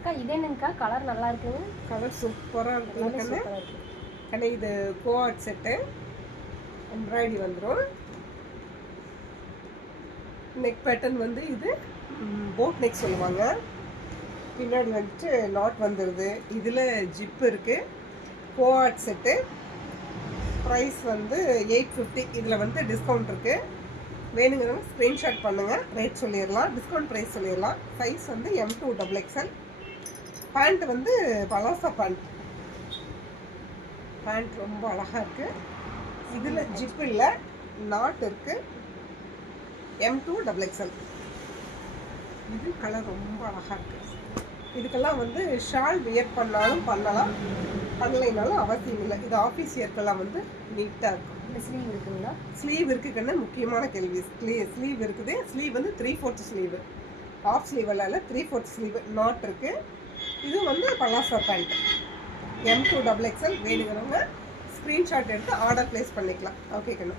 அக்கா இது என்னங்கக்கா கலர் நல்லா இருக்குங்க. கலர் சூப்பராக இருக்குங்க சூப்பராக இருக்கு. கண்ணே. இது கோஆட் செட்டு எம்ப்ராய்டரி வந்துடும். நெக் பேட்டர்ன் வந்து இது போட் நெக் சொல்லுவாங்க. பின்னாடி வந்துட்டு நாட் வந்துடுது. இதில் ஜிப் இருக்குது. கோஆட் செட்டு ப்ரைஸ் வந்து 850. இதில் வந்து டிஸ்கவுண்ட் இருக்குது. வேணுங்கிறவங்க ஸ்க்ரீன்ஷாட் பண்ணுங்கள். ரேட் சொல்லிடலாம், டிஸ்கவுண்ட் ப்ரைஸ் சொல்லிடலாம். சைஸ் வந்து M2 XXL. பேண்ட் வந்து பலாசா பேண்ட். பேண்ட் ரொம்ப அழகாக இருக்குது. இதில் ஜிப் இல்லை, நாட் இருக்குது. M2 XXL. இது கலர் ரொம்ப அழகாக இருக்குது. இதுக்கெல்லாம் வந்து ஷால் வியர் பண்ணாலும் பண்ணலாம், பண்ணலைனாலும் அவசியம் இல்லை. இது ஆஃபீஸ் வியர்க்கெல்லாம் வந்து நீட்டாக இருக்கும். இந்த ஸ்லீவ் இருக்குங்களா? ஸ்லீவ் இருக்குன்னு முக்கியமான கேள்வி. ஸ்லீவ் இருக்குது. ஸ்லீவ் வந்து 3/4 ஸ்லீவ், ஆஃப் ஸ்லீவ் எல்லாம் இல்லை, 3/4 ஸ்லீவ். நாட் இருக்குது. இது வந்து பலாசா பேண்ட் M2 XXL. வேணுங்கிறவங்க ஸ்க்ரீன்ஷாட் எடுத்து ஆர்டர் ப்ளேஸ் பண்ணிக்கலாம். ஓகே கண்ணு.